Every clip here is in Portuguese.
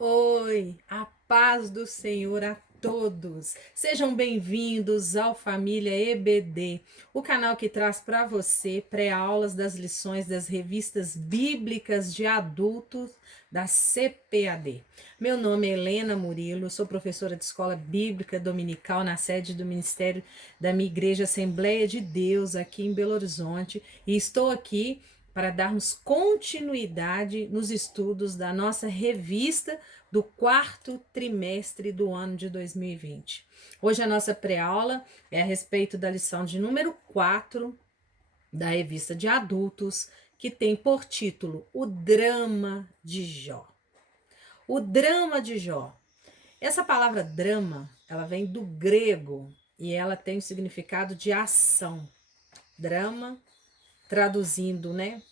Oi, a paz do Senhor a todos. Sejam bem-vindos ao Família EBD, o canal que traz para você pré-aulas das lições das revistas bíblicas de adultos da CPAD. Meu nome é Helena Murilo, sou professora de escola bíblica dominical na sede do Ministério da minha Igreja Assembleia de Deus aqui em Belo Horizonte e estou aqui para darmos continuidade nos estudos da nossa revista do quarto trimestre do ano de 2020. Hoje a nossa pré-aula é a respeito da lição de número 4 da revista de adultos, que tem por título O Drama de Jó. O Drama de Jó. Essa palavra drama, ela vem do grego e ela tem o significado de ação. Drama, traduzindo, né,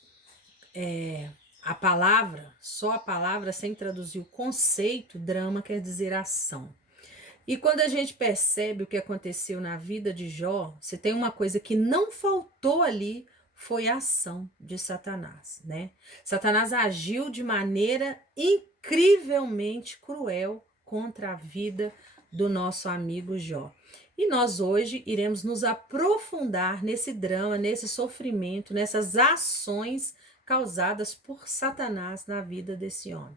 a palavra, só a palavra, sem traduzir o conceito, drama quer dizer ação. E quando a gente percebe o que aconteceu na vida de Jó, se tem uma coisa que não faltou ali, foi a ação de Satanás, né? Satanás agiu de maneira incrivelmente cruel contra a vida do nosso amigo Jó. E nós hoje iremos nos aprofundar nesse drama, nesse sofrimento, nessas ações causadas por Satanás na vida desse homem.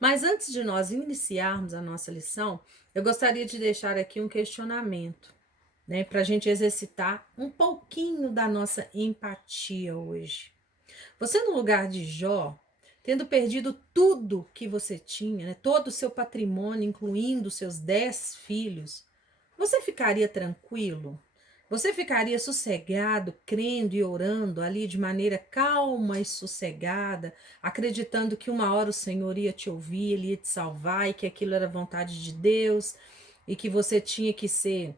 Mas antes de nós iniciarmos a nossa lição, eu gostaria de deixar aqui um questionamento, né, para a gente exercitar um pouquinho da nossa empatia hoje. Você, no lugar de Jó, tendo perdido tudo que você tinha, né, todo o seu patrimônio, incluindo seus 10 filhos, você ficaria tranquilo? Você ficaria sossegado, crendo e orando ali de maneira calma e sossegada, acreditando que uma hora o Senhor ia te ouvir, ele ia te salvar e que aquilo era vontade de Deus e que você tinha que ser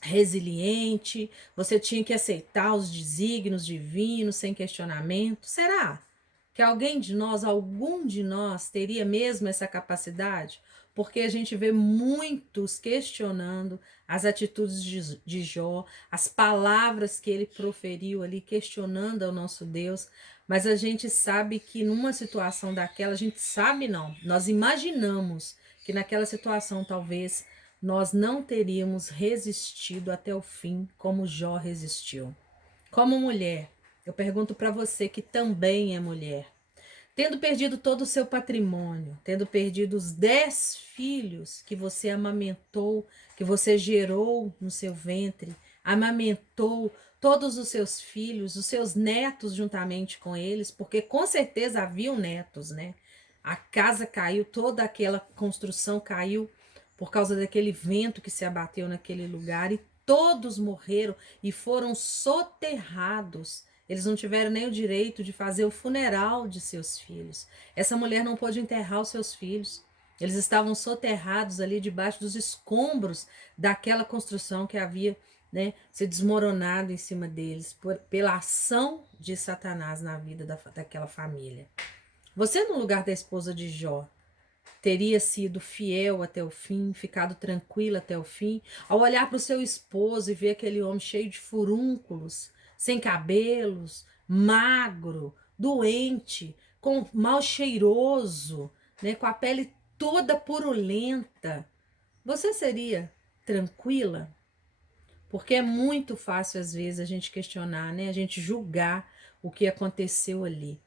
resiliente, você tinha que aceitar os desígnios divinos sem questionamento? Será que algum de nós, teria mesmo essa capacidade? Porque a gente vê muitos questionando as atitudes de Jó, as palavras que ele proferiu ali, questionando ao nosso Deus, mas a gente sabe que numa situação daquela, a gente sabe não, nós imaginamos que naquela situação talvez nós não teríamos resistido até o fim como Jó resistiu. Como mulher, eu pergunto para você que também é mulher, tendo perdido todo o seu patrimônio, tendo perdido os 10 filhos que você amamentou, que você gerou no seu ventre, amamentou todos os seus filhos, os seus netos juntamente com eles, porque com certeza haviam netos, né? A casa caiu, toda aquela construção caiu por causa daquele vento que se abateu naquele lugar e todos morreram e foram soterrados. Eles não tiveram nem o direito de fazer o funeral de seus filhos. Essa mulher não pôde enterrar os seus filhos. Eles estavam soterrados ali debaixo dos escombros daquela construção que havia, né, se desmoronado em cima deles pela ação de Satanás na vida daquela família. Você, no lugar da esposa de Jó, teria sido fiel até o fim, ficado tranquila até o fim, ao olhar para o seu esposo e ver aquele homem cheio de furúnculos, sem cabelos, magro, doente, com mal cheiroso, né, com a pele toda purulenta, você seria tranquila? Porque é muito fácil às vezes a gente questionar, né, a gente julgar o que aconteceu ali.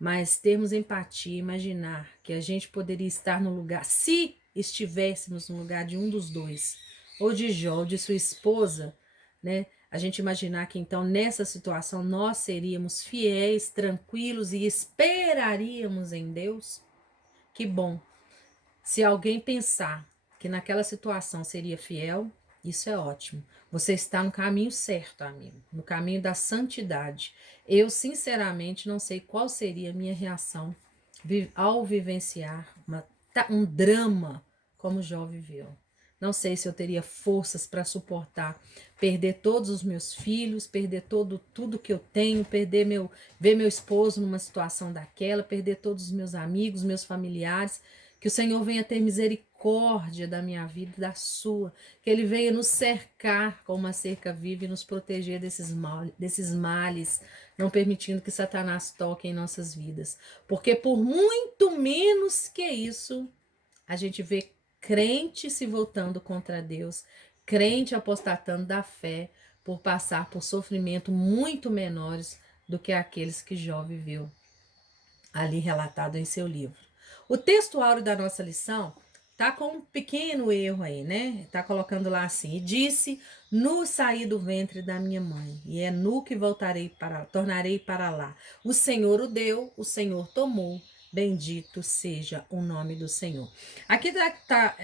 Mas termos empatia, imaginar que a gente poderia estar no lugar, se estivéssemos no lugar de um dos dois, ou de Jó, ou de sua esposa, né? A gente imaginar que então nessa situação nós seríamos fiéis, tranquilos e esperaríamos em Deus. Que bom. Se alguém pensar que naquela situação seria fiel, isso é ótimo. Você está no caminho certo, amigo, no caminho da santidade. Eu, sinceramente, não sei qual seria a minha reação ao vivenciar um drama como Jó viveu. Não sei se eu teria forças para suportar perder todos os meus filhos, perder tudo que eu tenho, ver meu esposo numa situação daquela, perder todos os meus amigos, meus familiares. Que o Senhor venha ter misericórdia da minha vida e da sua. Que Ele venha nos cercar com uma cerca viva e nos proteger desses males, não permitindo que Satanás toque em nossas vidas. Porque por muito menos que isso, a gente vê crente se voltando contra Deus, crente apostatando da fé por passar por sofrimento muito menores do que aqueles que Jó viveu, ali relatado em seu livro. O texto áureo da nossa lição tá com um pequeno erro aí, né? Tá colocando lá assim: e disse: nu saí do ventre da minha mãe, e é nu que tornarei para lá. O Senhor o deu, o Senhor tomou. Bendito seja o nome do Senhor. Aqui tá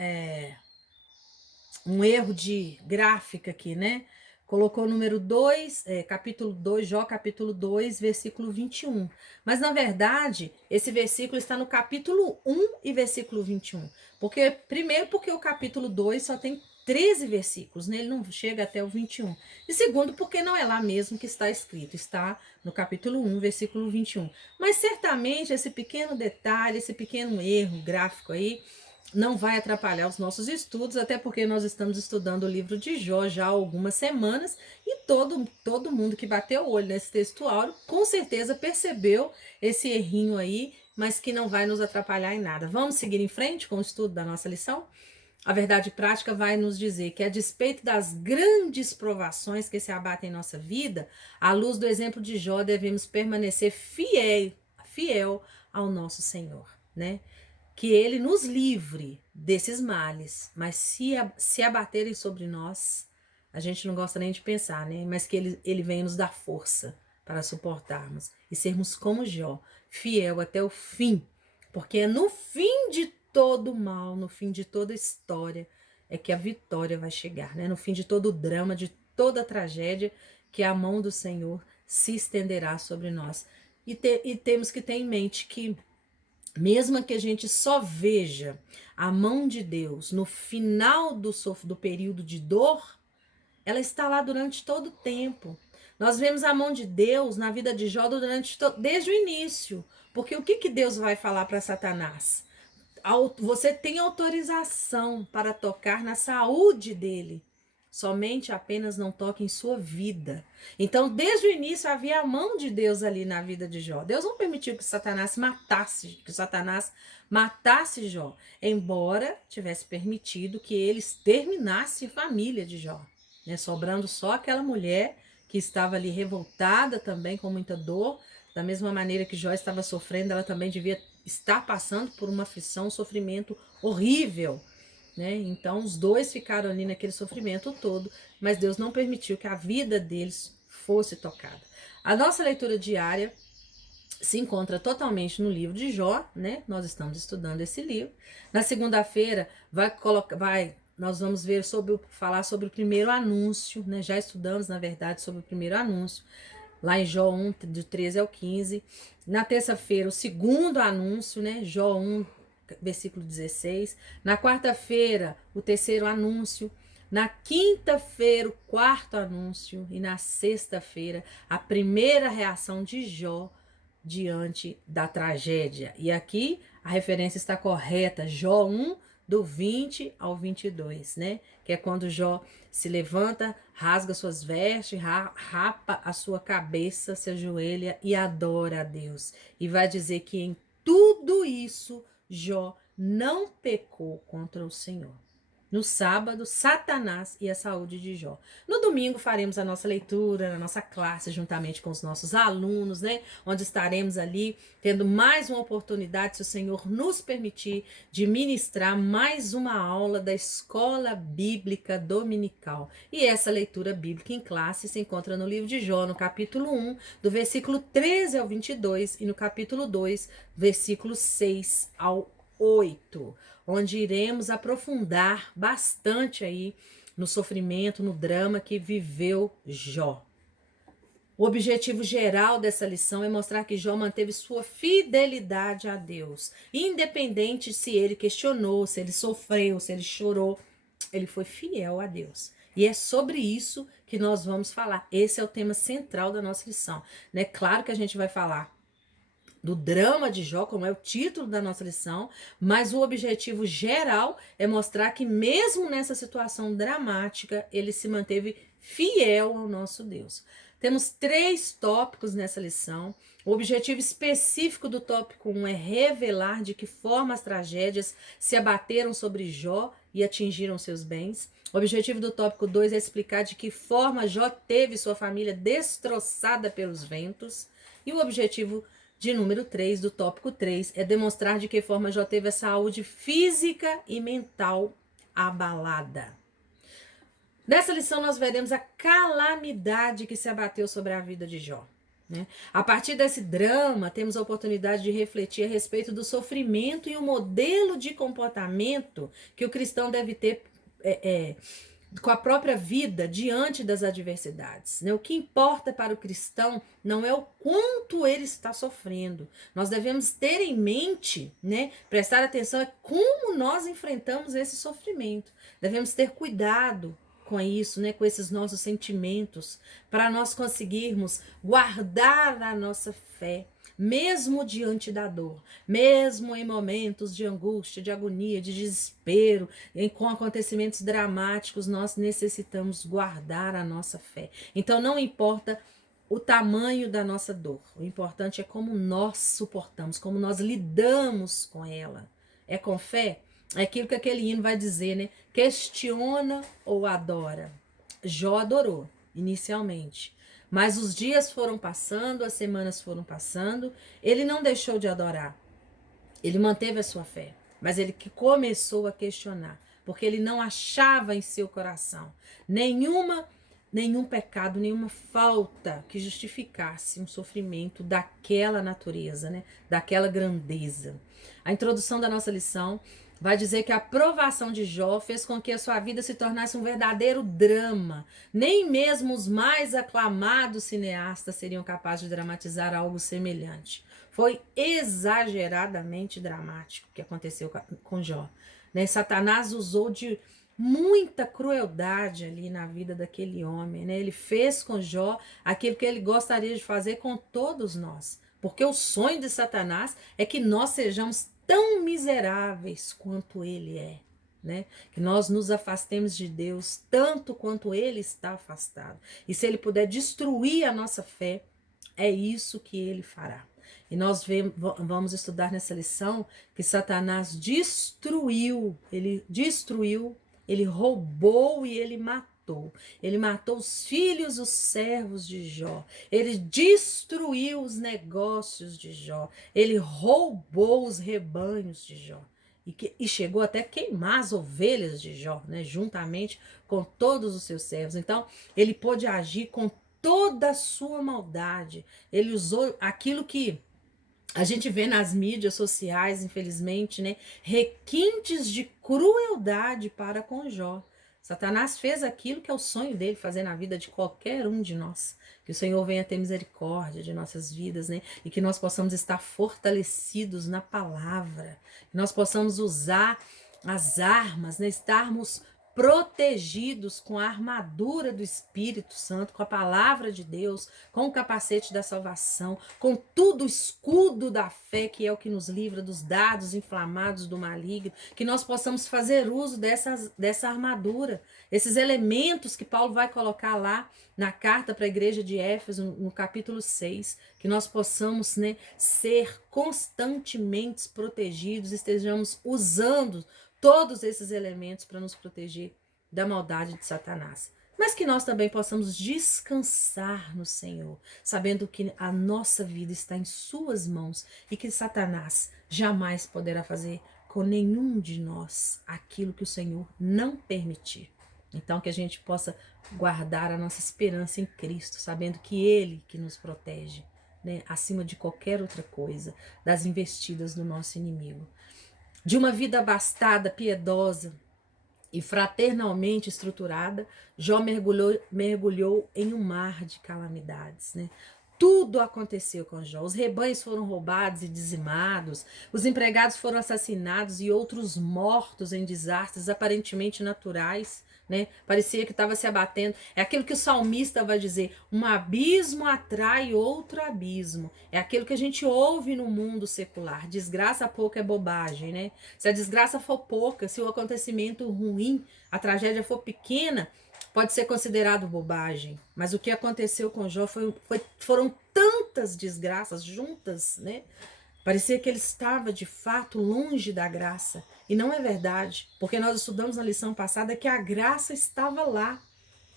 um erro de gráfica aqui, né? Colocou o número 2, capítulo 2, Jó capítulo 2, versículo 21. Mas, na verdade, esse versículo está no capítulo 1 e versículo 21. Primeiro, porque o capítulo 2 só tem 13 versículos, né? Ele não chega até o 21. E segundo, porque não é lá mesmo que está escrito, está no capítulo 1, versículo 21. Mas, certamente, esse pequeno detalhe, esse pequeno erro gráfico aí, não vai atrapalhar os nossos estudos, até porque nós estamos estudando o livro de Jó já há algumas semanas e todo mundo que bateu o olho nesse texto áureo com certeza percebeu esse errinho aí, mas que não vai nos atrapalhar em nada. Vamos seguir em frente com o estudo da nossa lição? A verdade prática vai nos dizer que, a despeito das grandes provações que se abatem em nossa vida, à luz do exemplo de Jó, devemos permanecer fiel ao nosso Senhor, né? Que ele nos livre desses males, mas se abaterem sobre nós, a gente não gosta nem de pensar, né? Mas que ele vem nos dar força para suportarmos e sermos como Jó, fiel até o fim, porque é no fim de todo mal, no fim de toda história, é que a vitória vai chegar, né? No fim de todo o drama, de toda a tragédia, que a mão do Senhor se estenderá sobre nós. E temos que ter em mente que, mesmo que a gente só veja a mão de Deus no final do período de dor, ela está lá durante todo o tempo. Nós vemos a mão de Deus na vida de Jó desde o início. Porque o que Deus vai falar para Satanás? Você tem autorização para tocar na saúde dele. Somente apenas não toque em sua vida. Então, desde o início havia a mão de Deus ali na vida de Jó. Deus não permitiu que Satanás matasse Jó, embora tivesse permitido que ele exterminasse a família de Jó, né? Sobrando só aquela mulher que estava ali revoltada também, com muita dor. Da mesma maneira que Jó estava sofrendo, ela também devia estar passando por uma aflição, um sofrimento horrível, né? Então os dois ficaram ali naquele sofrimento todo, mas Deus não permitiu que a vida deles fosse tocada. A nossa leitura diária se encontra totalmente no livro de Jó, né? Nós estamos estudando esse livro. Na segunda-feira nós vamos falar sobre o primeiro anúncio, né? Já estudamos, na verdade, sobre o primeiro anúncio, lá em Jó 1, de 13 ao 15. Na terça-feira, o segundo anúncio, né? Jó 1, versículo 16. Na quarta-feira, o terceiro anúncio. Na quinta-feira, o quarto anúncio. E na sexta-feira, a primeira reação de Jó diante da tragédia. E aqui a referência está correta, Jó 1, do 20 ao 22, né? Que é quando Jó se levanta, rasga suas vestes, rapa a sua cabeça, se ajoelha e adora a Deus. E vai dizer que em tudo isso Jó não pecou contra o Senhor. No sábado, Satanás e a saúde de Jó. No domingo, faremos a nossa leitura, a nossa classe, juntamente com os nossos alunos, né? Onde estaremos ali tendo mais uma oportunidade, se o Senhor nos permitir, de ministrar mais uma aula da Escola Bíblica Dominical. E essa leitura bíblica em classe se encontra no livro de Jó, no capítulo 1, do versículo 13 ao 22, e no capítulo 2, versículo 6 ao 8, onde iremos aprofundar bastante aí no sofrimento, no drama que viveu Jó. O objetivo geral dessa lição é mostrar que Jó manteve sua fidelidade a Deus, independente se ele questionou, se ele sofreu, se ele chorou, ele foi fiel a Deus. E é sobre isso que nós vamos falar. Esse é o tema central da nossa lição, né? Claro que a gente vai falar do drama de Jó, como é o título da nossa lição, mas o objetivo geral é mostrar que mesmo nessa situação dramática, ele se manteve fiel ao nosso Deus. Temos 3 tópicos nessa lição. O objetivo específico do tópico 1 é revelar de que forma as tragédias se abateram sobre Jó e atingiram seus bens. O objetivo do tópico 2 é explicar de que forma Jó teve sua família destroçada pelos ventos. E o objetivo de número 3, do tópico 3, é demonstrar de que forma Jó teve a saúde física e mental abalada. Nessa lição nós veremos a calamidade que se abateu sobre a vida de Jó. A partir desse drama, temos a oportunidade de refletir a respeito do sofrimento e o modelo de comportamento que o cristão deve ter com a própria vida diante das adversidades. O que importa para o cristão não é o quanto ele está sofrendo. Nós devemos ter em mente, prestar atenção a como nós enfrentamos esse sofrimento. Devemos ter cuidado com isso, com esses nossos sentimentos, para nós conseguirmos guardar a nossa fé, mesmo diante da dor, mesmo em momentos de angústia, de agonia, de desespero, com acontecimentos dramáticos, nós necessitamos guardar a nossa fé. Então não importa o tamanho da nossa dor, o importante é como nós suportamos, como nós lidamos com ela. É com fé? É aquilo que aquele hino vai dizer, Questiona ou adora. Jó adorou, inicialmente. Mas os dias foram passando, as semanas foram passando, ele não deixou de adorar. Ele manteve a sua fé, mas ele começou a questionar, porque ele não achava em seu coração nenhum pecado, nenhuma falta que justificasse um sofrimento daquela natureza, daquela grandeza. A introdução da nossa lição vai dizer que a provação de Jó fez com que a sua vida se tornasse um verdadeiro drama. Nem mesmo os mais aclamados cineastas seriam capazes de dramatizar algo semelhante. Foi exageradamente dramático o que aconteceu com Jó. Satanás usou de muita crueldade ali na vida daquele homem. Ele fez com Jó aquilo que ele gostaria de fazer com todos nós. Porque o sonho de Satanás é que nós sejamos tão miseráveis quanto ele é, que nós nos afastemos de Deus tanto quanto ele está afastado. E se ele puder destruir a nossa fé, é isso que ele fará. E nós vamos estudar nessa lição que Satanás destruiu, ele roubou e ele matou. Ele matou os filhos, os servos de Jó. Ele destruiu os negócios de Jó. Ele roubou os rebanhos de Jó. E chegou até a queimar as ovelhas de Jó, juntamente com todos os seus servos. Então, ele pôde agir com toda a sua maldade. Ele usou aquilo que a gente vê nas mídias sociais, infelizmente, requintes de crueldade para com Jó. Satanás fez aquilo que é o sonho dele fazer na vida de qualquer um de nós. Que o Senhor venha ter misericórdia de nossas vidas, e que nós possamos estar fortalecidos na palavra. Que nós possamos usar as armas, estarmos protegidos com a armadura do Espírito Santo, com a palavra de Deus, com o capacete da salvação, com tudo o escudo da fé, que é o que nos livra dos dardos inflamados do maligno, que nós possamos fazer uso dessa armadura, esses elementos que Paulo vai colocar lá na carta para a igreja de Éfeso, no capítulo 6, que nós possamos ser constantemente protegidos, estejamos usando todos esses elementos para nos proteger da maldade de Satanás. Mas que nós também possamos descansar no Senhor, sabendo que a nossa vida está em suas mãos e que Satanás jamais poderá fazer com nenhum de nós aquilo que o Senhor não permitir. Então que a gente possa guardar a nossa esperança em Cristo, sabendo que Ele que nos protege, acima de qualquer outra coisa, das investidas do nosso inimigo. De uma vida abastada, piedosa e fraternalmente estruturada, Jó mergulhou em um mar de calamidades. Tudo aconteceu com Jó. Os rebanhos foram roubados e dizimados, os empregados foram assassinados e outros mortos em desastres aparentemente naturais. Parecia que estava se abatendo. É aquilo que o salmista vai dizer: um abismo atrai outro abismo. É aquilo que a gente ouve no mundo secular: desgraça pouca é bobagem. Se a desgraça for pouca, se o acontecimento ruim, a tragédia for pequena, pode ser considerado bobagem, mas o que aconteceu com Jó foram tantas desgraças juntas, né? Parecia que ele estava de fato longe da graça. E não é verdade, porque nós estudamos na lição passada que a graça estava lá.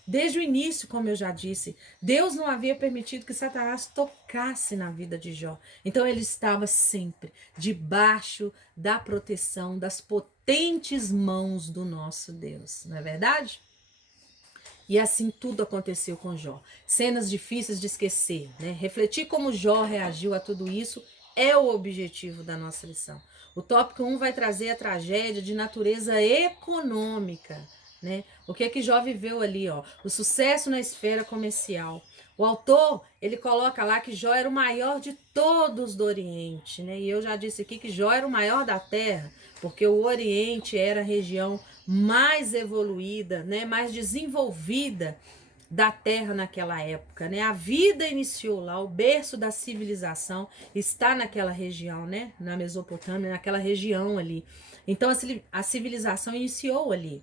Desde o início, como eu já disse, Deus não havia permitido que Satanás tocasse na vida de Jó. Então ele estava sempre debaixo da proteção das potentes mãos do nosso Deus, não é verdade? E assim tudo aconteceu com Jó. Cenas difíceis de esquecer, né? Refletir como Jó reagiu a tudo isso é o objetivo da nossa lição. O tópico 1 vai trazer a tragédia de natureza econômica, né? O que é que Jó viveu ali, ó? O sucesso na esfera comercial. O autor, ele coloca lá que Jó era o maior de todos do Oriente, né? E eu já disse aqui que Jó era o maior da terra, porque o Oriente era a região mais evoluída, né, mais desenvolvida da Terra naquela época, né? A vida iniciou lá, o berço da civilização está naquela região, né? Na Mesopotâmia, naquela região ali. Então a civilização iniciou ali.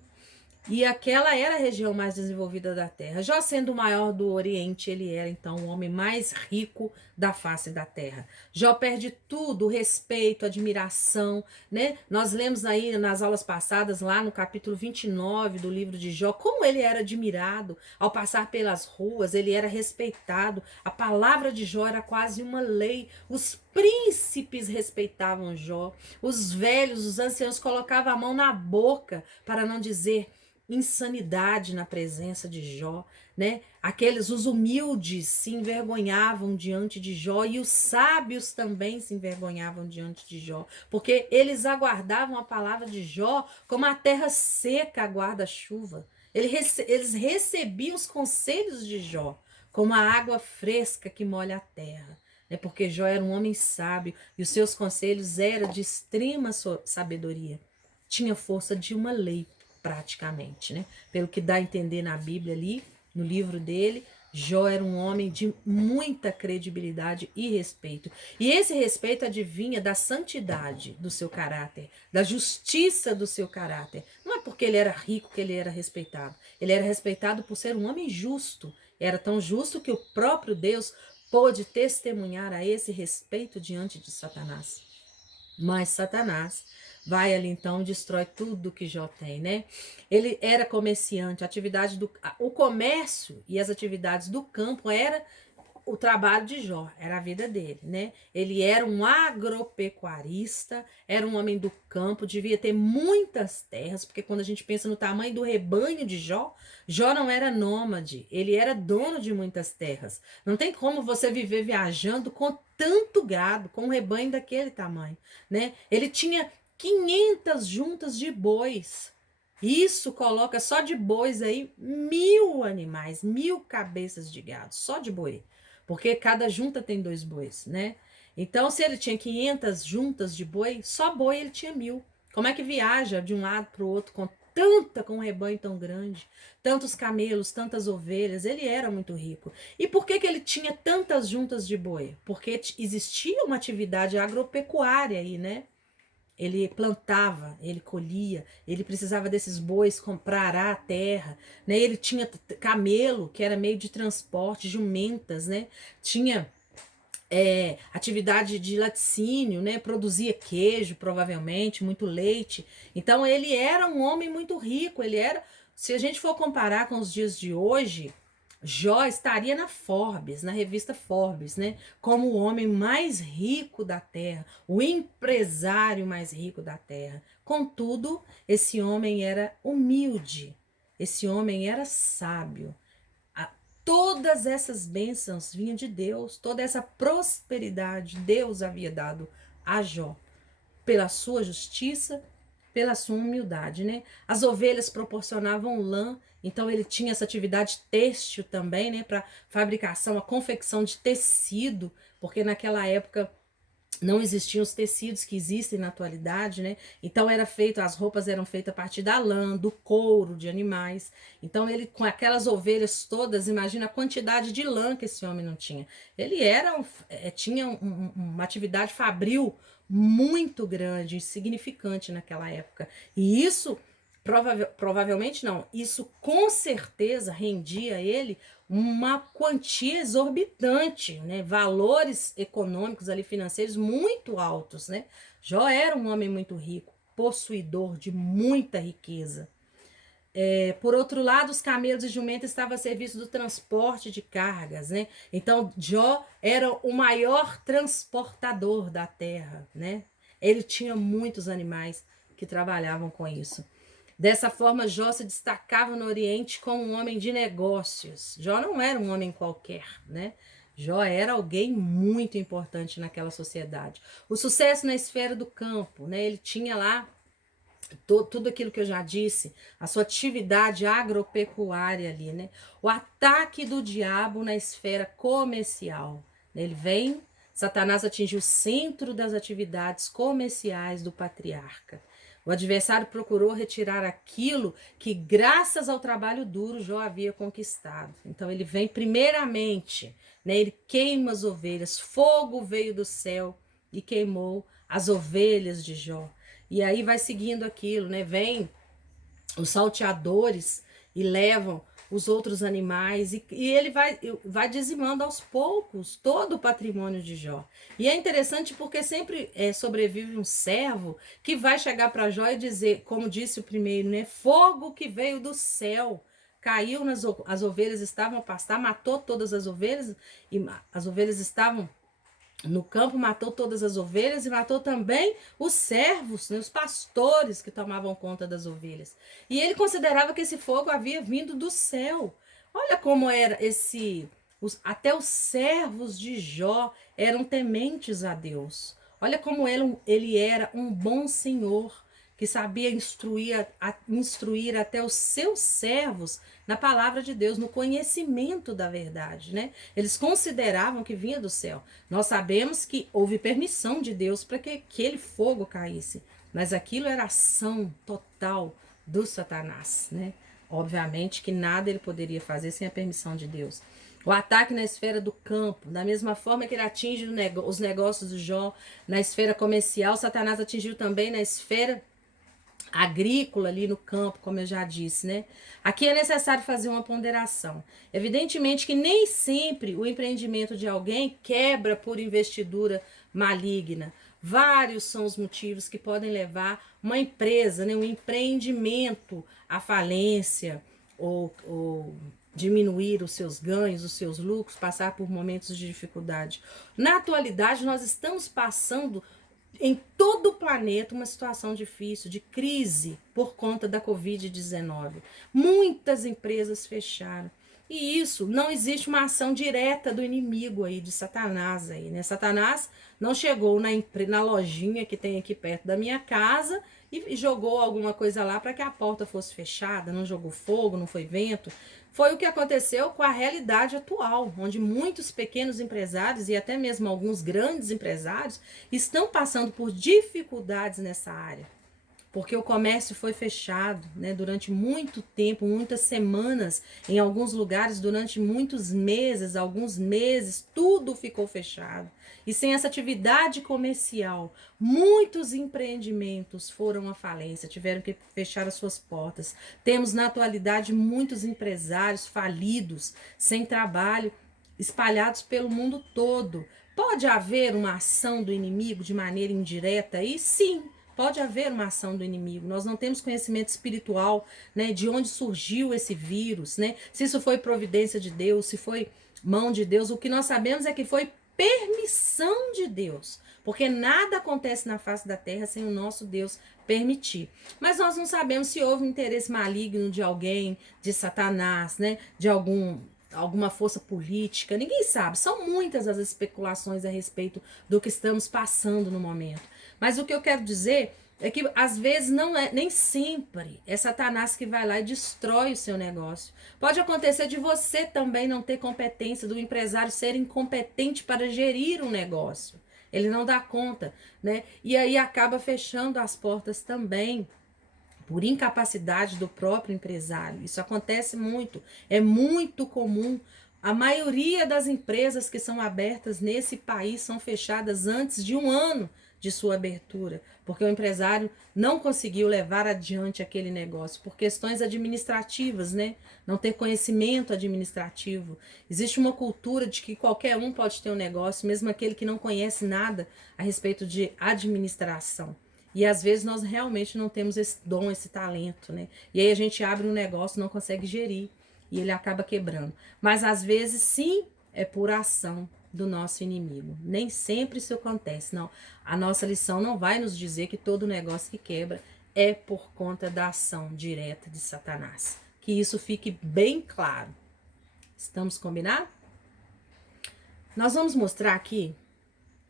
E aquela era a região mais desenvolvida da Terra. Já sendo o maior do Oriente, ele era então o homem mais rico da face da Terra. Jó perde tudo, o respeito, a admiração, né? Nós lemos aí nas aulas passadas, lá no capítulo 29 do livro de Jó, como ele era admirado ao passar pelas ruas, ele era respeitado. A palavra de Jó era quase uma lei. Os príncipes respeitavam Jó. Os velhos, os anciãos colocavam a mão na boca para não dizer insanidade na presença de Jó, né? Os humildes se envergonhavam diante de Jó e os sábios também se envergonhavam diante de Jó, porque eles aguardavam a palavra de Jó como a terra seca aguarda a chuva. Eles recebiam os conselhos de Jó como a água fresca que molha a terra. É porque Jó era um homem sábio e os seus conselhos eram de extrema sabedoria. Tinha força de uma lei praticamente, né? Pelo que dá a entender na Bíblia ali, no livro dele, Jó era um homem de muita credibilidade e respeito. E esse respeito adivinha da santidade do seu caráter, da justiça do seu caráter. Não é porque ele era rico que ele era respeitado. Ele era respeitado por ser um homem justo. Era tão justo que o próprio Deus pôde testemunhar a esse respeito diante de Satanás. Mas Satanás vai ali então e destrói tudo que Jó tem, né? Ele era comerciante, o comércio e as atividades do campo era o trabalho de Jó, era a vida dele, né? Ele era um agropecuarista, era um homem do campo, devia ter muitas terras, porque quando a gente pensa no tamanho do rebanho de Jó, Jó não era nômade, ele era dono de muitas terras. Não tem como você viver viajando com tanto gado, com um rebanho daquele tamanho, né? Ele tinha 500 juntas de bois. Isso coloca só de bois aí 1.000 animais, 1.000 cabeças de gado, só de boi. Porque cada junta tem 2 bois, né? Então, se ele tinha 500 juntas de boi, só boi ele tinha 1.000. Como é que viaja de um lado para o outro com um rebanho tão grande, tantos camelos, tantas ovelhas? Ele era muito rico. E por que ele tinha tantas juntas de boi? Porque existia uma atividade agropecuária aí, né? Ele plantava, ele colhia, ele precisava desses bois para arar a terra, né? Ele tinha camelo, que era meio de transporte, jumentas, né? Tinha atividade de laticínio, né? Produzia queijo, provavelmente, muito leite. Então ele era um homem muito rico, ele era, se a gente for comparar com os dias de hoje, Jó estaria na Forbes, na revista Forbes, né? Como o homem mais rico da terra, o empresário mais rico da terra. Contudo, esse homem era humilde, esse homem era sábio. Todas essas bênçãos vinham de Deus, toda essa prosperidade Deus havia dado a Jó, pela sua justiça, pela sua humildade, né? As ovelhas proporcionavam lã, então ele tinha essa atividade têxtil também, né? Para fabricação, a confecção de tecido, porque naquela época não existiam os tecidos que existem na atualidade, né? Então as roupas eram feitas a partir da lã, do couro de animais. Então ele, com aquelas ovelhas todas, imagina a quantidade de lã que esse homem não tinha. Ele tinha uma atividade fabril muito grande e significante naquela época. E isso Provavelmente não. Isso com certeza rendia a ele uma quantia exorbitante, né? Valores econômicos ali, financeiros muito altos, né? Jó era um homem muito rico, possuidor de muita riqueza. Por outro lado, os camelos e jumentos estavam a serviço do transporte de cargas, né? Então, Jó era o maior transportador da terra, né? Ele tinha muitos animais que trabalhavam com isso. Dessa forma, Jó se destacava no Oriente como um homem de negócios. Jó não era um homem qualquer, né? Jó era alguém muito importante naquela sociedade. O sucesso na esfera do campo, né? Ele tinha lá tudo aquilo que eu já disse, a sua atividade agropecuária ali, né? O ataque do diabo na esfera comercial. Ele vem, Satanás atinge o centro das atividades comerciais do patriarca. O adversário procurou retirar aquilo que, graças ao trabalho duro, Jó havia conquistado. Então ele vem primeiramente, né? Ele queima as ovelhas, fogo veio do céu e queimou as ovelhas de Jó. E aí vai seguindo aquilo, né? Vem os salteadores e levam os outros animais e ele vai dizimando aos poucos todo o patrimônio de Jó. E é interessante porque sempre sobrevive um servo que vai chegar para Jó e dizer, como disse o primeiro, né? Fogo que veio do céu. Caiu as ovelhas estavam a pastar, matou todas as ovelhas e as ovelhas estavam no campo, matou todas as ovelhas e matou também os servos, né, os pastores que tomavam conta das ovelhas. E ele considerava que esse fogo havia vindo do céu. Olha como era até os servos de Jó eram tementes a Deus. Olha como ele era um bom senhor que sabia instruir até os seus servos na palavra de Deus, no conhecimento da verdade, né? Eles consideravam que vinha do céu. Nós sabemos que houve permissão de Deus para que aquele fogo caísse, mas aquilo era ação total do Satanás, né? Obviamente que nada ele poderia fazer sem a permissão de Deus. O ataque na esfera do campo, da mesma forma que ele atinge os negócios de Jó na esfera comercial, Satanás atingiu também na esfera agrícola ali no campo, como eu já disse, né? Aqui é necessário fazer uma ponderação. Evidentemente que nem sempre o empreendimento de alguém quebra por investidura maligna. Vários são os motivos que podem levar uma empresa, né, um empreendimento à falência ou diminuir os seus ganhos, os seus lucros, passar por momentos de dificuldade. Na atualidade, nós estamos passando em todo o planeta uma situação difícil, de crise por conta da Covid-19. Muitas empresas fecharam. E isso, não existe uma ação direta do inimigo aí, de Satanás aí, né? Satanás não chegou na lojinha que tem aqui perto da minha casa e jogou alguma coisa lá para que a porta fosse fechada, não jogou fogo, não foi vento. Foi o que aconteceu com a realidade atual, onde muitos pequenos empresários e até mesmo alguns grandes empresários estão passando por dificuldades nessa área. Porque o comércio foi fechado, né, durante muito tempo, muitas semanas, em alguns lugares, durante muitos meses, alguns meses, tudo ficou fechado. E sem essa atividade comercial, muitos empreendimentos foram à falência, tiveram que fechar as suas portas. Temos, na atualidade, muitos empresários falidos, sem trabalho, espalhados pelo mundo todo. Pode haver uma ação do inimigo de maneira indireta aí? Sim. Pode haver uma ação do inimigo. Nós não temos conhecimento espiritual, né, de onde surgiu esse vírus, né? Se isso foi providência de Deus, se foi mão de Deus. O que nós sabemos é que foi permissão de Deus, porque nada acontece na face da terra sem o nosso Deus permitir. Mas nós não sabemos se houve um interesse maligno de alguém, de Satanás, né, de alguma força política. Ninguém sabe. São muitas as especulações a respeito do que estamos passando no momento. Mas o que eu quero dizer é que às vezes nem sempre é Satanás que vai lá e destrói o seu negócio. Pode acontecer de você também não ter competência, do empresário ser incompetente para gerir um negócio. Ele não dá conta, né? E aí acaba fechando as portas também por incapacidade do próprio empresário. Isso acontece muito, é muito comum. A maioria das empresas que são abertas nesse país são fechadas antes de um ano de sua abertura, porque o empresário não conseguiu levar adiante aquele negócio por questões administrativas, né? Não ter conhecimento administrativo. Existe uma cultura de que qualquer um pode ter um negócio, mesmo aquele que não conhece nada a respeito de administração. E às vezes nós realmente não temos esse dom, esse talento, né? E aí a gente abre um negócio, não consegue gerir e ele acaba quebrando. Mas às vezes sim, é por ação do nosso inimigo. Nem sempre isso acontece, não. A nossa lição não vai nos dizer que todo negócio que quebra é por conta da ação direta de Satanás. Que isso fique bem claro. Estamos combinados? Nós vamos mostrar aqui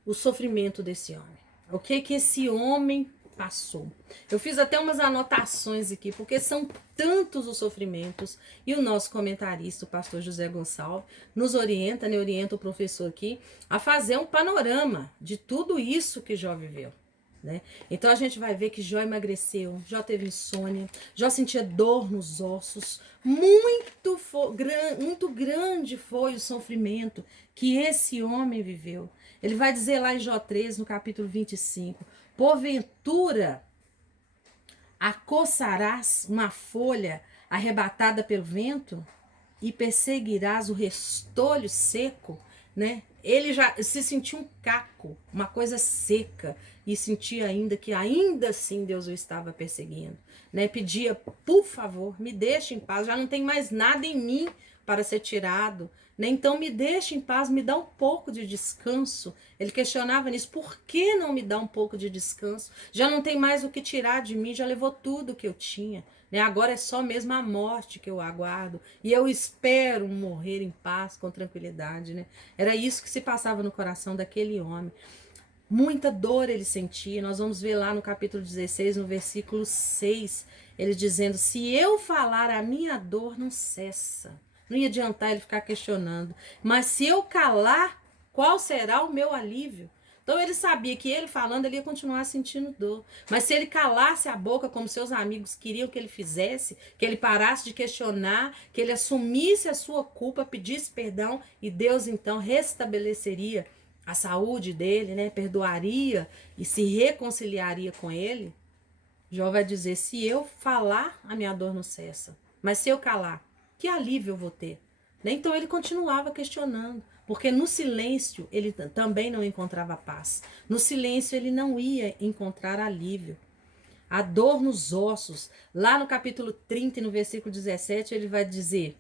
o sofrimento desse homem. O que esse homem passou. Eu fiz até umas anotações aqui, porque são tantos os sofrimentos, e o nosso comentarista, o pastor José Gonçalves, nos orienta, né, orienta o professor aqui, a fazer um panorama de tudo isso que Jó viveu. Né? Então a gente vai ver que Jó emagreceu, Jó teve insônia, Jó sentia dor nos ossos, muito grande foi o sofrimento que esse homem viveu. Ele vai dizer lá em Jó 13, no capítulo 25, porventura acossarás uma folha arrebatada pelo vento e perseguirás o restolho seco, né? Ele já se sentiu um caco, uma coisa seca, e sentia ainda que ainda assim Deus o estava perseguindo, né? Pedia, por favor, me deixe em paz, já não tem mais nada em mim para ser tirado, né? Então me deixe em paz, me dá um pouco de descanso. Ele questionava nisso, por que não me dá um pouco de descanso? Já não tem mais o que tirar de mim, já levou tudo que eu tinha, né? Agora é só mesmo a morte que eu aguardo, e eu espero morrer em paz, com tranquilidade, né? Era isso que se passava no coração daquele homem. Muita dor ele sentia. Nós vamos ver lá no capítulo 16, no versículo 6, ele dizendo, se eu falar, a minha dor não cessa. Não ia adiantar ele ficar questionando. Mas se eu calar, qual será o meu alívio? Então ele sabia que ele falando, ele ia continuar sentindo dor. Mas se ele calasse a boca, como seus amigos queriam que ele fizesse, que ele parasse de questionar, que ele assumisse a sua culpa, pedisse perdão, e Deus então restabeleceria a saúde dele, né? Perdoaria e se reconciliaria com ele. Jó vai dizer, se eu falar, a minha dor não cessa. Mas se eu calar, que alívio eu vou ter? Então ele continuava questionando, porque no silêncio ele também não encontrava paz. No silêncio ele não ia encontrar alívio. A dor nos ossos. Lá no capítulo 30, no versículo 17, ele vai dizer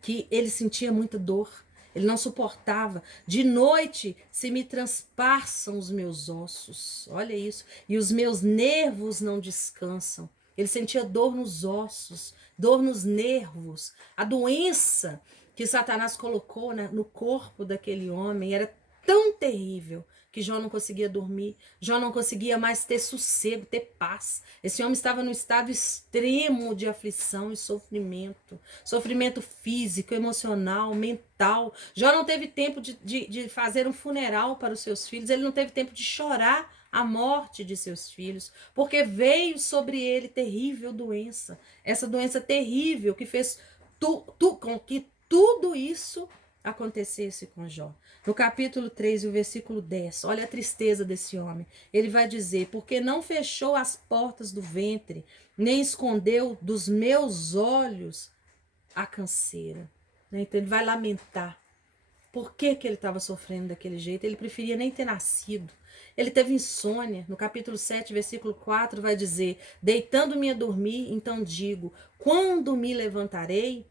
que ele sentia muita dor. Ele não suportava. De noite se me transpassam os meus ossos. Olha isso. E os meus nervos não descansam. Ele sentia dor nos ossos, dor nos nervos. A doença que Satanás colocou no corpo daquele homem era tão terrível que Jó não conseguia dormir, Jó não conseguia mais ter sossego, ter paz. Esse homem estava num estado extremo de aflição e sofrimento. Sofrimento físico, emocional, mental. Jó não teve tempo de fazer um funeral para os seus filhos, ele não teve tempo de chorar a morte de seus filhos, porque veio sobre ele terrível doença. Essa doença terrível que fez com que tudo isso acontecesse com Jó. No capítulo 3, o versículo 10, olha a tristeza desse homem. Ele vai dizer, porque não fechou as portas do ventre, nem escondeu dos meus olhos a canseira. Então ele vai lamentar. Por que ele estava sofrendo daquele jeito? Ele preferia nem ter nascido. Ele teve insônia. No capítulo 7, versículo 4, vai dizer, deitando-me a dormir, então digo, quando me levantarei?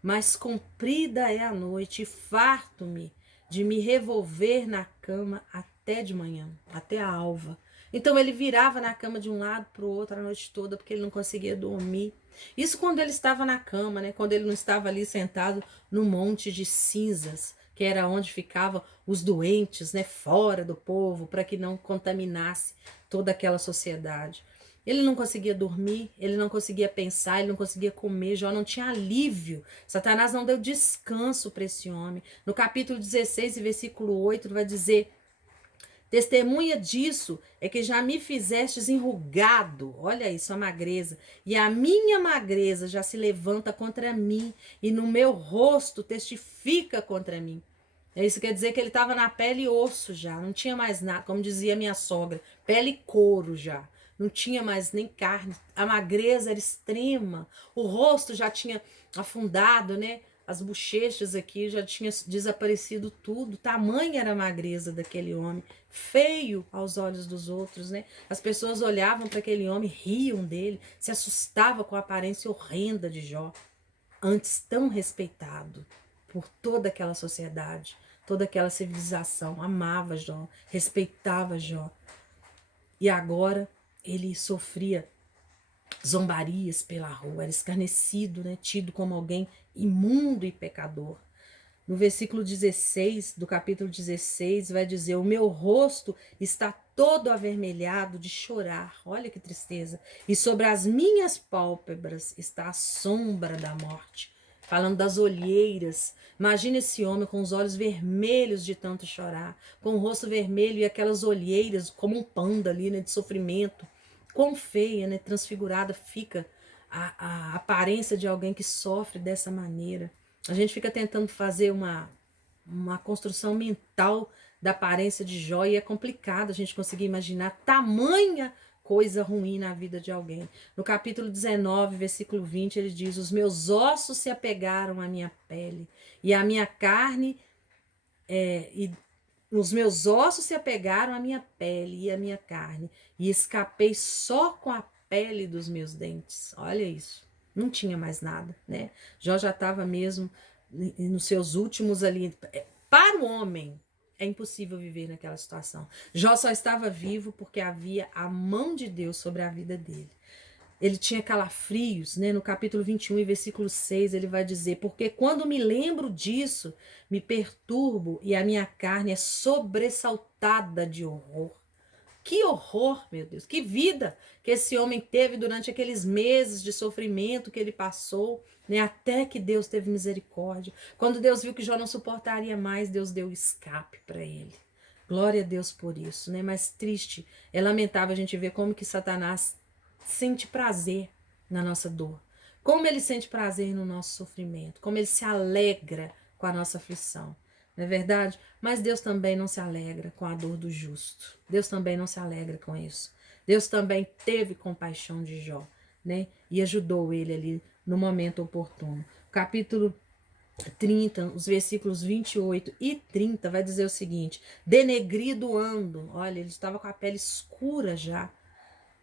Mas comprida é a noite, e farto-me de me revolver na cama até de manhã, até a alva. Então ele virava na cama de um lado para o outro a noite toda, porque ele não conseguia dormir. Isso quando ele estava na cama, né? Quando ele não estava ali sentado no monte de cinzas, que era onde ficavam os doentes, né? Fora do povo, para que não contaminasse toda aquela sociedade. Ele não conseguia dormir, ele não conseguia pensar, ele não conseguia comer, Jó não tinha alívio. Satanás não deu descanso para esse homem. No capítulo 16, versículo 8, vai dizer, testemunha disso é que já me fizestes enrugado, olha isso, a magreza, e a minha magreza já se levanta contra mim, e no meu rosto testifica contra mim. Isso quer dizer que ele estava na pele e osso já, não tinha mais nada, como dizia minha sogra, pele e couro já. Não tinha mais nem carne, a magreza era extrema, o rosto já tinha afundado, né? As bochechas aqui já tinha desaparecido tudo, tamanha era a magreza daquele homem, feio aos olhos dos outros, né? As pessoas olhavam para aquele homem, riam dele, se assustavam com a aparência horrenda de Jó, antes tão respeitado por toda aquela sociedade, toda aquela civilização, amava Jó, respeitava Jó. E agora ele sofria zombarias pela rua, era escarnecido, né, tido como alguém imundo e pecador. No versículo 16 do capítulo 16 vai dizer: o meu rosto está todo avermelhado de chorar, olha que tristeza, e sobre as minhas pálpebras está a sombra da morte. Falando das olheiras, imagina esse homem com os olhos vermelhos de tanto chorar, com o rosto vermelho e aquelas olheiras como um panda ali, né, de sofrimento. Quão feia, né, transfigurada fica a aparência de alguém que sofre dessa maneira. A gente fica tentando fazer uma construção mental da aparência de Jó e é complicado a gente conseguir imaginar tamanha coisa ruim na vida de alguém. No capítulo 19, versículo 20, ele diz: os meus ossos se apegaram à minha pele e a minha carne e os meus ossos se apegaram à minha pele e à minha carne, e escapei só com a pele dos meus dentes. Olha isso. Não tinha mais nada, né? Jó já estava mesmo nos seus últimos ali. Para o homem, é impossível viver naquela situação. Jó só estava vivo porque havia a mão de Deus sobre a vida dele. Ele tinha calafrios, né? No capítulo 21 e versículo 6, ele vai dizer: porque quando me lembro disso, me perturbo e a minha carne é sobressaltada de horror. Que horror, meu Deus, que vida que esse homem teve durante aqueles meses de sofrimento que ele passou, né? Até que Deus teve misericórdia. Quando Deus viu que Jó não suportaria mais, Deus deu escape para ele. Glória a Deus por isso, né? Mas triste, é lamentável a gente ver como que Satanás sente prazer na nossa dor, como ele sente prazer no nosso sofrimento, como ele se alegra com a nossa aflição. Não é verdade? Mas Deus também não se alegra com a dor do justo. Deus também não se alegra com isso. Deus também teve compaixão de Jó, né? E ajudou ele ali no momento oportuno. Capítulo 30, os versículos 28 e 30 vai dizer o seguinte: denegrido ando. Olha, ele estava com a pele escura já,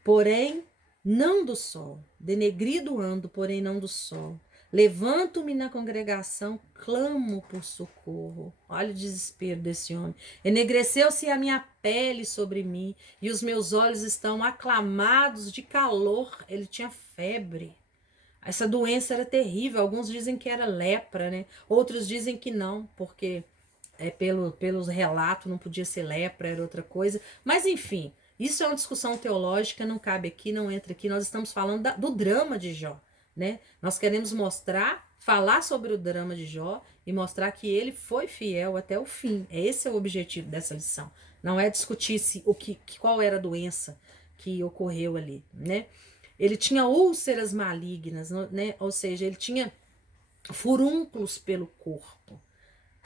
porém não do sol. Denegrido ando, porém não do sol. Levanto-me na congregação, clamo por socorro. Olha o desespero desse homem. Enegreceu-se a minha pele sobre mim, e os meus olhos estão aclamados de calor. Ele tinha febre. Essa doença era terrível. Alguns dizem que era lepra, né? Outros dizem que não, porque pelos relatos não podia ser lepra, era outra coisa. Mas enfim, isso é uma discussão teológica, não cabe aqui, não entra aqui. Nós estamos falando do drama de Jó, né? Nós queremos falar sobre o drama de Jó e mostrar que ele foi fiel até o fim. Esse é o objetivo dessa lição. Não é discutir qual era a doença que ocorreu ali, né? Ele tinha úlceras malignas, né? Ou seja, ele tinha furúnculos pelo corpo.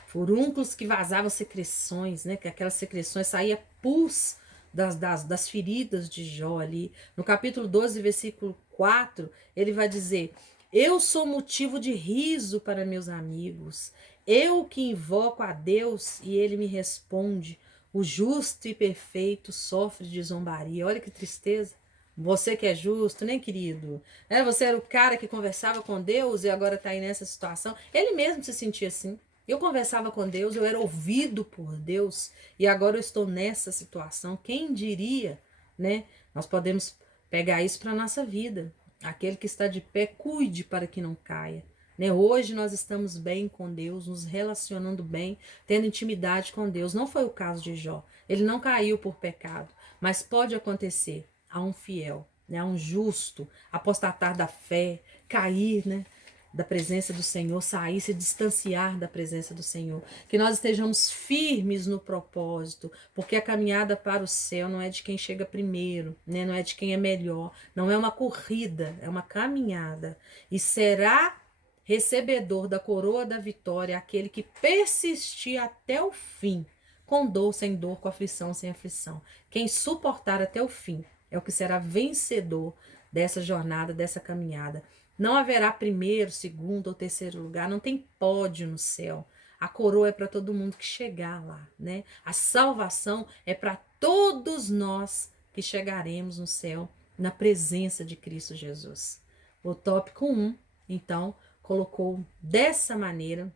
Furúnculos que vazavam secreções, né? Que aquelas secreções saía pus das feridas de Jó ali. No capítulo 12, versículo 4, ele vai dizer: eu sou motivo de riso para meus amigos. Eu que invoco a Deus e ele me responde. O justo e perfeito sofre de zombaria. Olha que tristeza. Você que é justo, né, querido? Você era o cara que conversava com Deus e agora está aí nessa situação. Ele mesmo se sentia assim. Eu conversava com Deus, eu era ouvido por Deus e agora eu estou nessa situação. Quem diria, né? Nós podemos pegar isso para a nossa vida. Aquele que está de pé, cuide para que não caia. Né? Hoje nós estamos bem com Deus, nos relacionando bem, tendo intimidade com Deus. Não foi o caso de Jó. Ele não caiu por pecado, mas pode acontecer a um fiel, né? A um justo, apostatar da fé, cair, né? Da presença do Senhor, sair, se distanciar da presença do Senhor. Que nós estejamos firmes no propósito, porque a caminhada para o céu não é de quem chega primeiro, né? Não é de quem é melhor, não é uma corrida, é uma caminhada. E será recebedor da coroa da vitória, aquele que persistir até o fim, com dor, sem dor, com aflição, sem aflição. Quem suportar até o fim é o que será vencedor dessa jornada, dessa caminhada. Não haverá primeiro, segundo ou terceiro lugar, não tem pódio no céu. A coroa é para todo mundo que chegar lá, né? A salvação é para todos nós que chegaremos no céu, na presença de Cristo Jesus. O tópico 1, então, colocou dessa maneira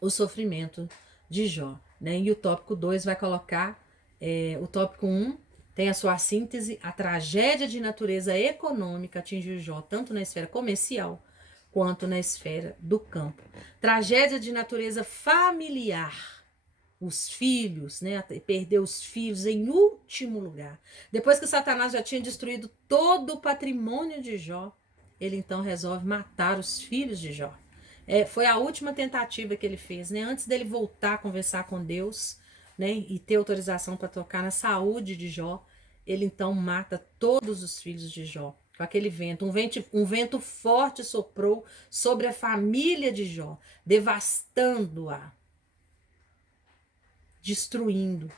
o sofrimento de Jó, né? E o tópico 2 vai colocar, o tópico 1 tem a sua síntese, a tragédia de natureza econômica atingiu Jó, tanto na esfera comercial quanto na esfera do campo. Tragédia de natureza familiar, os filhos, né? Perdeu os filhos em último lugar. Depois que Satanás já tinha destruído todo o patrimônio de Jó, ele então resolve matar os filhos de Jó. Foi a última tentativa que ele fez, né? Antes dele voltar a conversar com Deus, né? E ter autorização para tocar na saúde de Jó, ele então mata todos os filhos de Jó. Com aquele vento, um vento forte soprou sobre a família de Jó, devastando-a, destruindo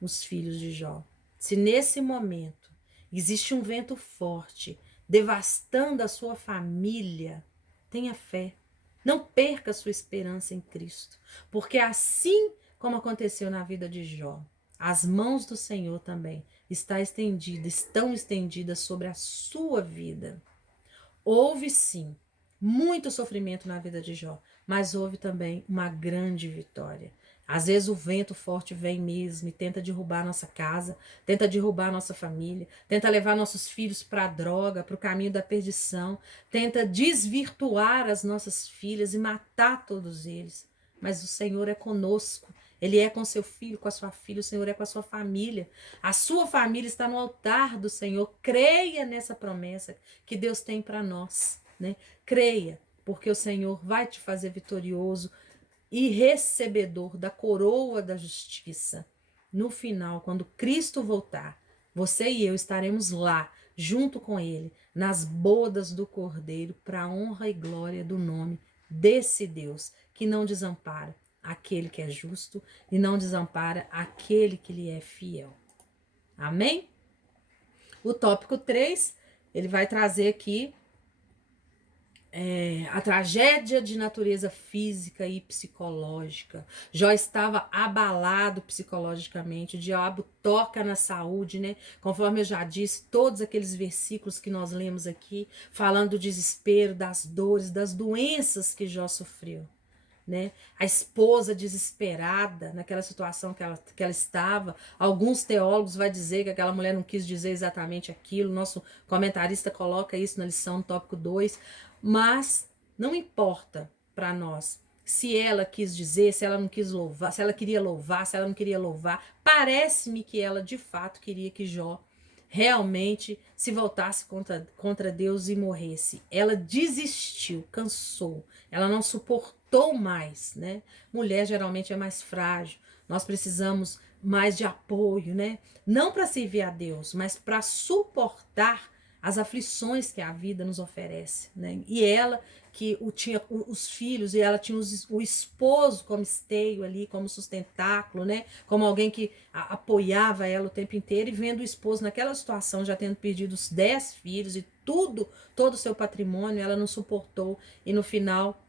os filhos de Jó. Se nesse momento existe um vento forte devastando a sua família, tenha fé. Não perca a sua esperança em Cristo, porque assim como aconteceu na vida de Jó, as mãos do Senhor também estão estendidas sobre a sua vida. Houve sim muito sofrimento na vida de Jó, mas houve também uma grande vitória. Às vezes o vento forte vem mesmo e tenta derrubar nossa casa, tenta derrubar nossa família, tenta levar nossos filhos para a droga, para o caminho da perdição, tenta desvirtuar as nossas filhas e matar todos eles. Mas o Senhor é conosco, Ele é com seu filho, com a sua filha, o Senhor é com a sua família. A sua família está no altar do Senhor. Creia nessa promessa que Deus tem para nós, né? Creia, porque o Senhor vai te fazer vitorioso e recebedor da coroa da justiça. No final, quando Cristo voltar, você e eu estaremos lá, junto com Ele, nas bodas do Cordeiro, para a honra e glória do nome desse Deus, que não desampara aquele que é justo e não desampara aquele que lhe é fiel. Amém? O tópico 3, ele vai trazer aqui a tragédia de natureza física e psicológica. Jó estava abalado psicologicamente, o diabo toca na saúde, né? Conforme eu já disse, todos aqueles versículos que nós lemos aqui, falando do desespero, das dores, das doenças que Jó sofreu. Né? A esposa desesperada naquela situação que ela estava. Alguns teólogos vão dizer que aquela mulher não quis dizer exatamente aquilo. Nosso comentarista coloca isso na lição, no tópico 2. Mas não importa para nós se ela quis dizer, se ela não quis louvar, se ela queria louvar, se ela não queria louvar. Parece-me que ela de fato queria que Jó realmente se voltasse contra Deus e morresse. Ela desistiu, cansou, ela não suportou mais, né? Mulher geralmente é mais frágil, nós precisamos mais de apoio, né? Não para servir a Deus, mas para suportar as aflições que a vida nos oferece, né? E ela que tinha os filhos e ela tinha o esposo como esteio ali, como sustentáculo, né? Como alguém que apoiava ela o tempo inteiro, e vendo o esposo naquela situação, já tendo perdido os 10 filhos e todo o seu patrimônio, ela não suportou e no final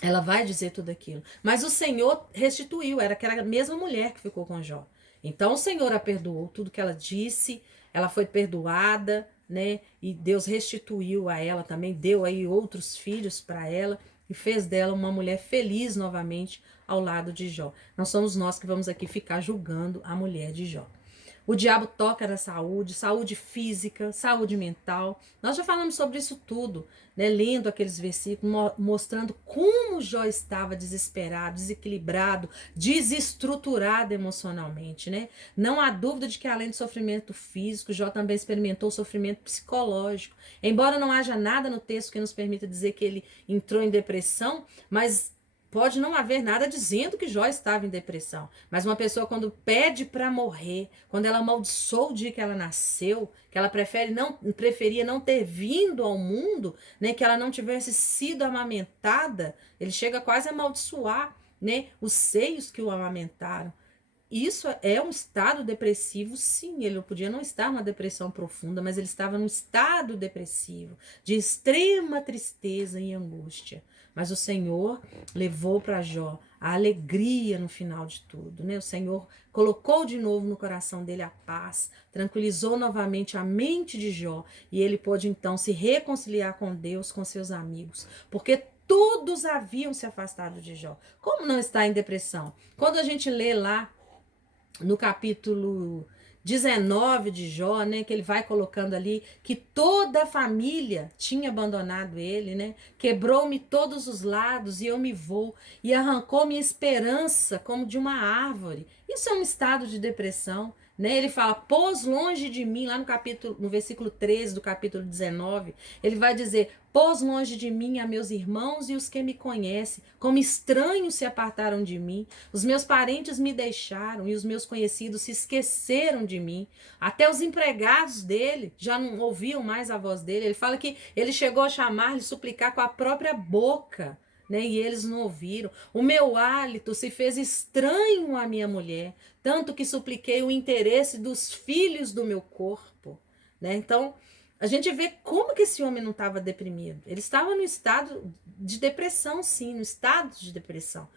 ela vai dizer tudo aquilo. Mas o Senhor restituiu, era aquela mesma mulher que ficou com Jó. Então o Senhor a perdoou, tudo que ela disse, ela foi perdoada, né? E Deus restituiu a ela também, deu aí outros filhos para ela e fez dela uma mulher feliz novamente ao lado de Jó. Não somos nós que vamos aqui ficar julgando a mulher de Jó. O diabo toca na saúde, saúde física, saúde mental. Nós já falamos sobre isso tudo, né? Lendo aqueles versículos, mostrando como Jó estava desesperado, desequilibrado, desestruturado emocionalmente, né? Não há dúvida de que além do sofrimento físico, Jó também experimentou sofrimento psicológico. Embora não haja nada no texto que nos permita dizer que ele entrou em depressão, mas pode não haver nada dizendo que Jó estava em depressão, mas uma pessoa quando pede para morrer, quando ela amaldiçoa o dia que ela nasceu, que ela preferia não ter vindo ao mundo, né, que ela não tivesse sido amamentada, ele chega quase a amaldiçoar, né, os seios que o amamentaram. Isso é um estado depressivo, sim. Ele podia não estar numa depressão profunda, mas ele estava num estado depressivo, de extrema tristeza e angústia. Mas o Senhor levou para Jó a alegria no final de tudo, né? O Senhor colocou de novo no coração dele a paz, tranquilizou novamente a mente de Jó, e ele pôde então se reconciliar com Deus, com seus amigos, porque todos haviam se afastado de Jó. Como não está em depressão? Quando a gente lê lá no capítulo 19 de Jó, né, que ele vai colocando ali que toda a família tinha abandonado ele, né? Quebrou-me todos os lados e eu me vou, e arrancou minha esperança como de uma árvore. Isso é um estado de depressão, né? Ele fala: "Pôs longe de mim", lá no versículo 13 do capítulo 19, ele vai dizer: "Pôs longe de mim a meus irmãos e os que me conhecem, como estranhos se apartaram de mim. Os meus parentes me deixaram e os meus conhecidos se esqueceram de mim. Até os empregados dele já não ouviam mais a voz dele." Ele fala que ele chegou a chamar-lhe, suplicar com a própria boca, né? E eles não ouviram. "O meu hálito se fez estranho à minha mulher, tanto que supliquei o interesse dos filhos do meu corpo." Né? Então, a gente vê como que esse homem não estava deprimido. Ele estava no estado de depressão, sim, no estado de depressão.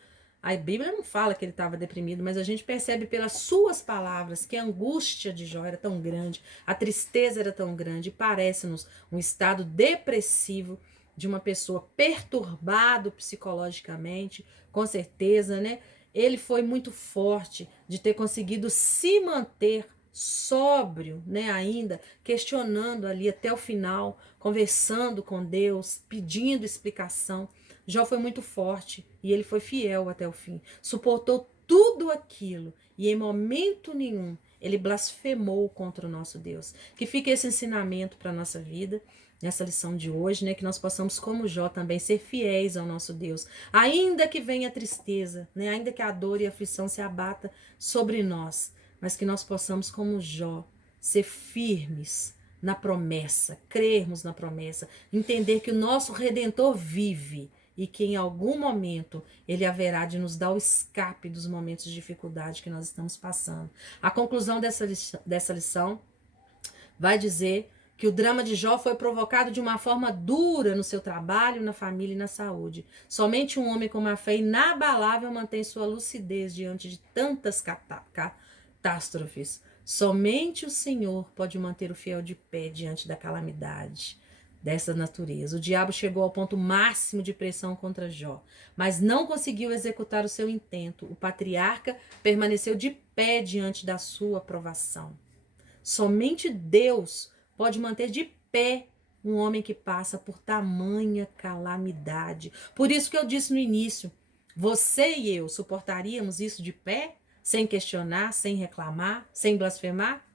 A Bíblia não fala que ele estava deprimido, mas a gente percebe pelas suas palavras que a angústia de Jó era tão grande, a tristeza era tão grande, e parece-nos um estado depressivo de uma pessoa perturbado psicologicamente, com certeza, né? Ele foi muito forte de ter conseguido se manter sóbrio, né, ainda questionando ali até o final, conversando com Deus, pedindo explicação. Jó foi muito forte e ele foi fiel até o fim. Suportou tudo aquilo e em momento nenhum ele blasfemou contra o nosso Deus. Que fique esse ensinamento para a nossa vida, nessa lição de hoje, né? Que nós possamos, como Jó, também ser fiéis ao nosso Deus. Ainda que venha a tristeza, né? Ainda que a dor e a aflição se abata sobre nós, mas que nós possamos, como Jó, ser firmes na promessa, crermos na promessa, entender que o nosso Redentor vive e que em algum momento ele haverá de nos dar o escape dos momentos de dificuldade que nós estamos passando. A conclusão dessa lição vai dizer que o drama de Jó foi provocado de uma forma dura no seu trabalho, na família e na saúde. Somente um homem com uma fé inabalável mantém sua lucidez diante de tantas catástrofes. Somente o Senhor pode manter o fiel de pé diante da calamidade dessa natureza. O diabo chegou ao ponto máximo de pressão contra Jó, mas não conseguiu executar o seu intento. O patriarca permaneceu de pé diante da sua provação. Somente Deus pode manter de pé um homem que passa por tamanha calamidade. Por isso que eu disse no início, você e eu suportaríamos isso de pé, sem questionar, sem reclamar, sem blasfemar?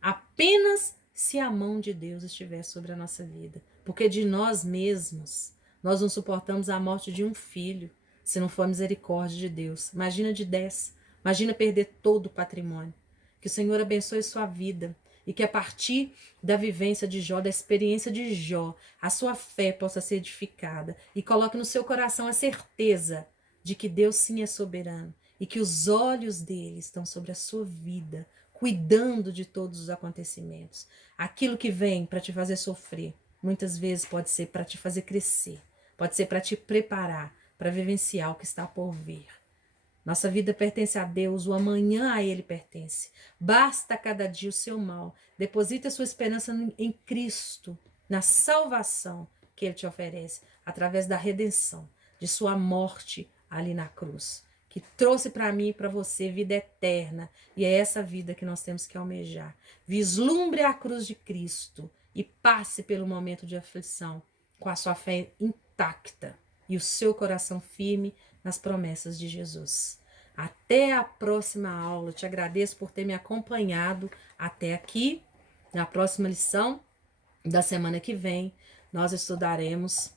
Apenas se a mão de Deus estiver sobre a nossa vida. Porque de nós mesmos, nós não suportamos a morte de um filho, se não for a misericórdia de Deus. Imagina de 10. Imagina perder todo o patrimônio. Que o Senhor abençoe sua vida e que a partir da vivência de Jó, da experiência de Jó, a sua fé possa ser edificada e coloque no seu coração a certeza de que Deus sim é soberano e que os olhos dele estão sobre a sua vida, cuidando de todos os acontecimentos. Aquilo que vem para te fazer sofrer, muitas vezes pode ser para te fazer crescer, pode ser para te preparar para vivenciar o que está por vir. Nossa vida pertence a Deus, o amanhã a Ele pertence. Basta cada dia o seu mal. Deposita a sua esperança em Cristo, na salvação que Ele te oferece, através da redenção, de sua morte ali na cruz, que trouxe para mim e para você vida eterna. E é essa vida que nós temos que almejar. Vislumbre a cruz de Cristo e passe pelo momento de aflição com a sua fé intacta e o seu coração firme nas promessas de Jesus. Até a próxima aula. Eu te agradeço por ter me acompanhado até aqui. Na próxima lição da semana que vem, nós estudaremos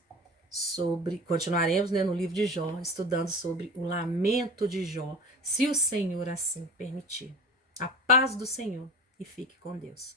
continuaremos, né, no livro de Jó, estudando sobre o lamento de Jó, se o Senhor assim permitir. A paz do Senhor e fique com Deus.